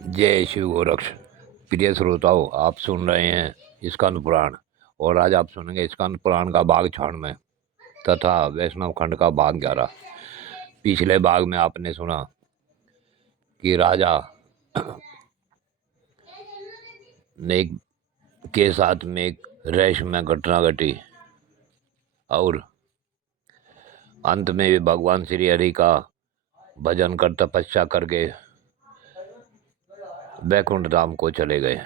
जय शिव गोरक्ष। प्रिय श्रोताओं, आप सुन रहे हैं स्कंद पुराण और आज आप सुनेंगे स्कंद पुराण का भाग 96 तथा वैष्णव खंड का भाग 11। पिछले भाग में आपने सुना कि राजा ने के साथ में एक रहस्यमय घटना घटी और अंत में वे भगवान श्री हरि का भजन कर तपस्या करके वैकुंठ धाम को चले गए।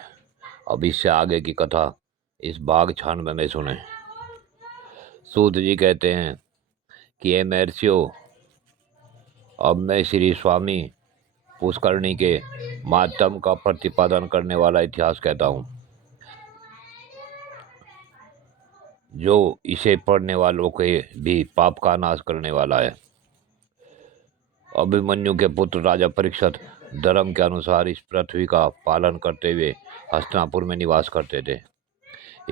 अब इससे आगे की कथा इस भाग 96 में सुने। सूत जी कहते हैं कि ये महर्षियों, अब मैं श्री स्वामी पुष्करणी के माध्यम का प्रतिपादन करने वाला इतिहास कहता हूँ, जो इसे पढ़ने वालों के भी पाप का नाश करने वाला है। अभिमन्यु के पुत्र राजा परीक्षित धर्म के अनुसार इस पृथ्वी का पालन करते हुए हस्तिनापुर में निवास करते थे।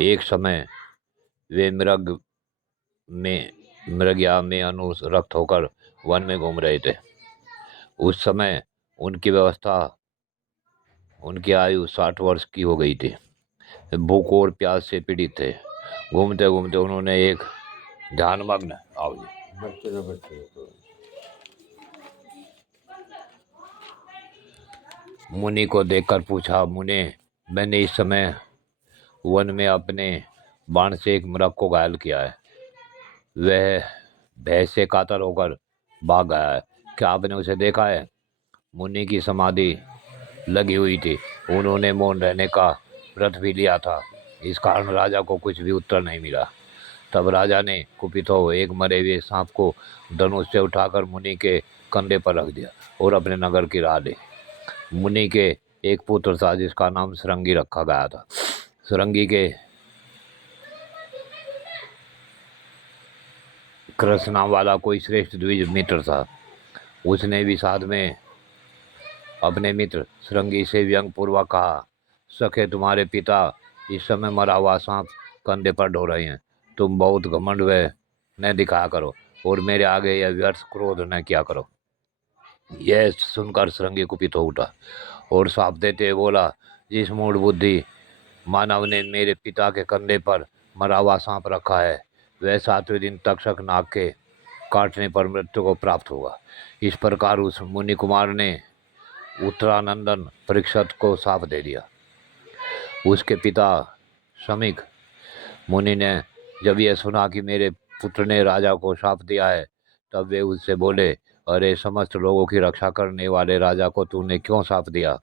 एक समय वे मृगया में अनुरक्त होकर वन में घूम रहे थे। उस समय उनकी आयु 60 वर्ष की हो गई थी। भूख और प्यास से पीड़ित थे। घूमते घूमते उन्होंने एक ध्यानमग्न मुनि को देखकर पूछा, मुने, मैंने इस समय वन में अपने बाण से एक मृग को घायल किया है। वह भय से कातर होकर भाग गया है। क्या आपने उसे देखा है? मुनि की समाधि लगी हुई थी। उन्होंने मौन रहने का व्रत भी लिया था। इस कारण राजा को कुछ भी उत्तर नहीं मिला। तब राजा ने कुपित हो एक मरे हुए सांप को धनुष से उठाकर मुनि के कंधे पर रख दिया और अपने नगर की राह ली। मुनि के एक पुत्र था जिसका नाम सुरंगी रखा गया था। सुरंगी के कृष्ण नाम वाला कोई श्रेष्ठ द्विज मित्र था। उसने भी साथ में अपने मित्र सुरंगी से व्यंग पूर्वक कहा, सखे, तुम्हारे पिता इस समय मरा हुआ सांप कंधे पर ढो रहे हैं। तुम बहुत घमंड व न दिखाया करो और मेरे आगे यह व्यर्थ क्रोध न किया करो। यह सुनकर सुरंगी कुपित हो उठा और साफ देते हुए बोला, जिस मूढ़ बुद्धि मानव ने मेरे पिता के कंधे पर मरा हुआ सांप रखा है, वह 7वें दिन तक्षक नाग के काटने पर मृत्यु को प्राप्त होगा। इस प्रकार उस मुनि कुमार ने उत्तरानंदन परीक्षित को साप दे दिया। उसके पिता शमीक मुनि ने जब यह सुना कि मेरे पुत्र ने राजा को शाप दिया है, तब वे उससे बोले, अरे, समस्त लोगों की रक्षा करने वाले राजा को तूने क्यों शाप दिया?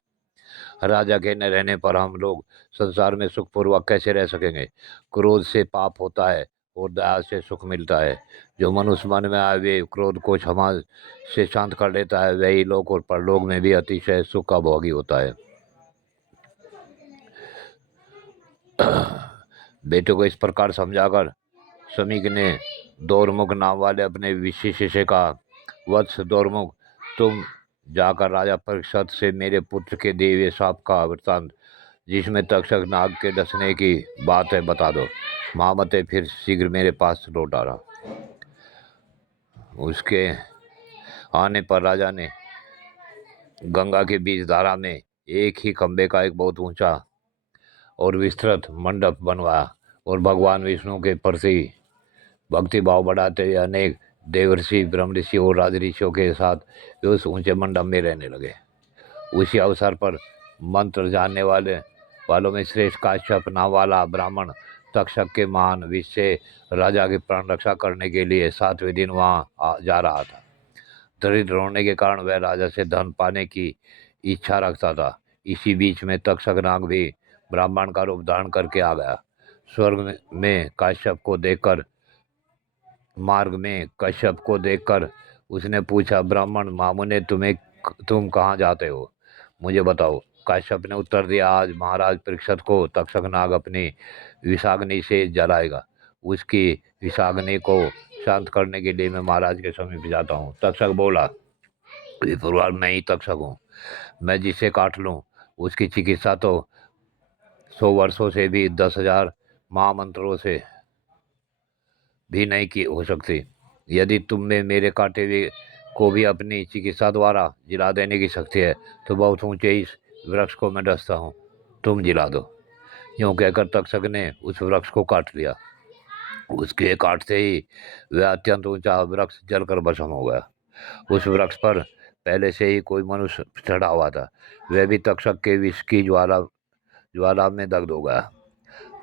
राजा के न रहने पर हम लोग संसार में सुखपूर्वक कैसे रह सकेंगे? क्रोध से पाप होता है और दया से सुख मिलता है। जो मनुष्य मन में आए वे क्रोध को क्षमा से शांत कर लेता है, वही लोक और परलोक में भी अतिशय सुख का भोगी होता है। बेटे को इस प्रकार समझाकर शमीक ने दौरमुख नाम वाले अपने विशिष्य से कहा, वत्स दौरमुख, तुम जाकर राजा परीक्षित से मेरे पुत्र के दिए हुए साप का वृत्तांत, जिसमें तक्षक नाग के डसने की बात है, बता दो। महामते फिर शीघ्र मेरे पास लौट आ रहा। उसके आने पर राजा ने गंगा के बीच धारा में एक ही खंबे का एक बहुत ऊंचा और विस्तृत मंडप बनवाया और भगवान विष्णु के प्रति भक्ति भाव बढ़ाते हुए अनेक देवर्षि, ब्रह्मऋषि और राजऋषियों के साथ उस ऊंचे मंडप में रहने लगे। उसी अवसर पर मंत्र जानने वालों में श्रेष्ठ काश्यप नाम वाला ब्राह्मण तक्षक के महान विष से राजा की प्राण रक्षा करने के लिए 7वें दिन वहां जा रहा था। दरिद्र होने के कारण वह राजा से धन पाने की इच्छा रखता था। इसी बीच में तक्षक नाग भी ब्राह्मण का रूप धारण करके आ गया। स्वर्ग में काश्यप को देखकर मार्ग में कश्यप को देखकर उसने पूछा, ब्राह्मण मामुने, तुम कहाँ जाते हो? मुझे बताओ। काश्यप ने उत्तर दिया, आज महाराज परीक्षित को तक्षक नाग अपनी विषाग्नि से जलाएगा। उसकी विषाग्नि को शांत करने के लिए मैं महाराज के समीप जाता हूँ। तक्षक बोला, विप्रवार, मैं ही तक्षक हूँ। मैं जिसे काट लूँ उसकी चिकित्सा तो 100 वर्षों से भी 10,000 महामंत्रों से भी नहीं की हो सकती। यदि तुम में मेरे काटे हुए को भी अपनी चिकित्सा द्वारा जिला देने की शक्ति है, तो बहुत ऊंचे इस वृक्ष को मैं डसता हूँ, तुम जिला दो। यूँ कहकर तक्षक ने उस वृक्ष को काट लिया। उसके काटते ही वह अत्यंत ऊंचा वृक्ष जलकर भस्म हो गया। उस वृक्ष पर पहले से ही कोई मनुष्य चढ़ा हुआ था, वह भी तक्षक के विष की ज्वाला ज्वाला में दग्ध हो गया।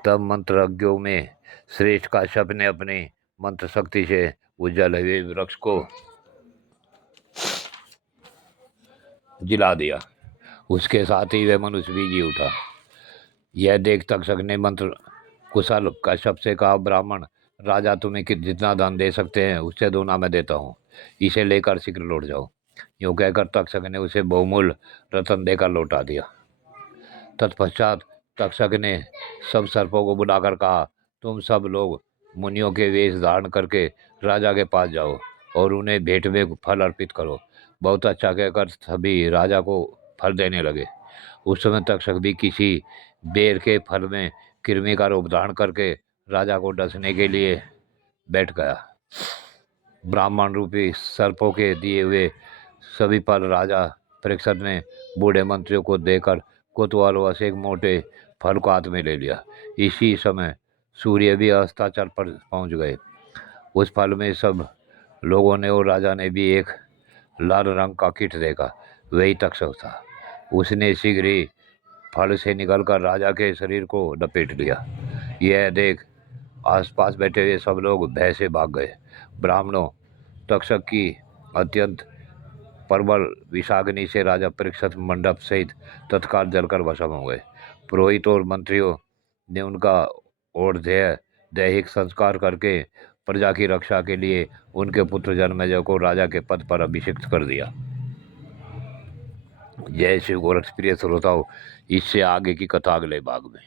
तब मंत्रज्ञों में श्रेष्ठ काश्यप ने अपनी मंत्र शक्ति से उस जले हुए वृक्ष को जिला दिया। उसके साथ ही वह मनुष्य भी जी उठा। यह देख तक्षक ने मंत्र कुशल कश्यप से कहा, ब्राह्मण राजा तुम्हें जितना धन दे सकते हैं उससे दोना मैं देता हूँ, इसे लेकर शीघ्र लौट जाओ। यूँ कहकर तक्षक ने उसे बहुमूल्य रतन देकर लौटा दिया। तत्पश्चात तक्षक ने सब सर्पों को बुलाकर कहा, तुम सब लोग मुनियों के वेश धारण करके राजा के पास जाओ और उन्हें भेंट में फल अर्पित करो। बहुत अच्छा कहकर सभी राजा को फल देने लगे। उस समय तक्षक भी किसी बेर के फल में कृमि का रूप धारण करके राजा को डसने के लिए बैठ गया। ब्राह्मण रूपी सर्पों के दिए हुए सभी फल राजा परीक्षित ने बूढ़े मंत्रियों को देकर कोतवालवश एक मोटे फल को हाथ में ले लिया। इसी समय सूर्य भी अस्ताचल पर पहुंच गए। उस फल में सब लोगों ने और राजा ने भी एक लाल रंग का कीट देखा, वही तक्षक था। उसने शीघ्र ही फल से निकलकर राजा के शरीर को लपेट लिया। यह देख आसपास बैठे हुए सब लोग भय से भाग गए। ब्राह्मणों, तक्षक की अत्यंत प्रबल विषाग्नि से राजा परीक्षित मंडप सहित तत्काल जलकर भस्म हो गए। पुरोहित और मंत्रियों ने उनका और दैहिक संस्कार करके प्रजा की रक्षा के लिए उनके पुत्र जन्मेजय को राजा के पद पर अभिषिक्त कर दिया। जय शिव गोरख प्रिय श्रोताओं, इससे आगे की कथा अगले भाग में।